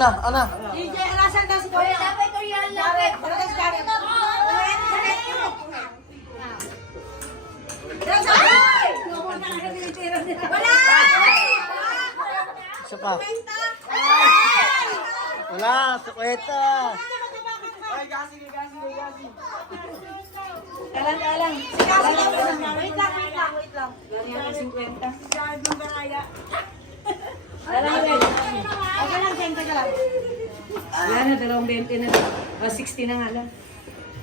Ana. DJ, alasan na si Kuya. Dapat ko yan lang. Wala! Isa pa. Wala, sukweta. Talang. Wait lang. Ganyan ang 50. Guard ng baraya. Okay lang, 10 ka lang. Yan na, 2.20 na. 60 na nga lang.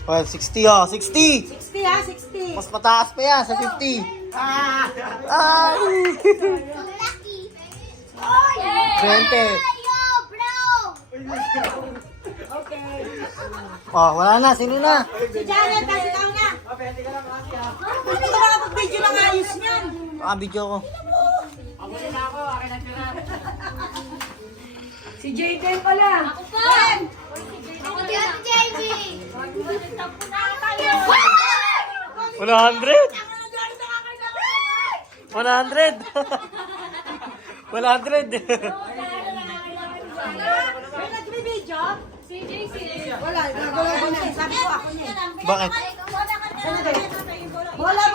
Well, 60 oh, 60. 60 ha, 60. Mas mataas pa yan sa 50. Ay! Lucky. 20. Yo, bro. Okay. Oh, wala na. Sino na? Si Janet, kasi ikaw na. Hindi ka makapag-video ng ayos niyan. Video ko. Si Jaden pala. Ako pa. Ako din, JB. 100. 100. 100. May nag-video? Si JC. Wala, nagagawa ko na. Sabi ko ako niya. Bakit? Bola.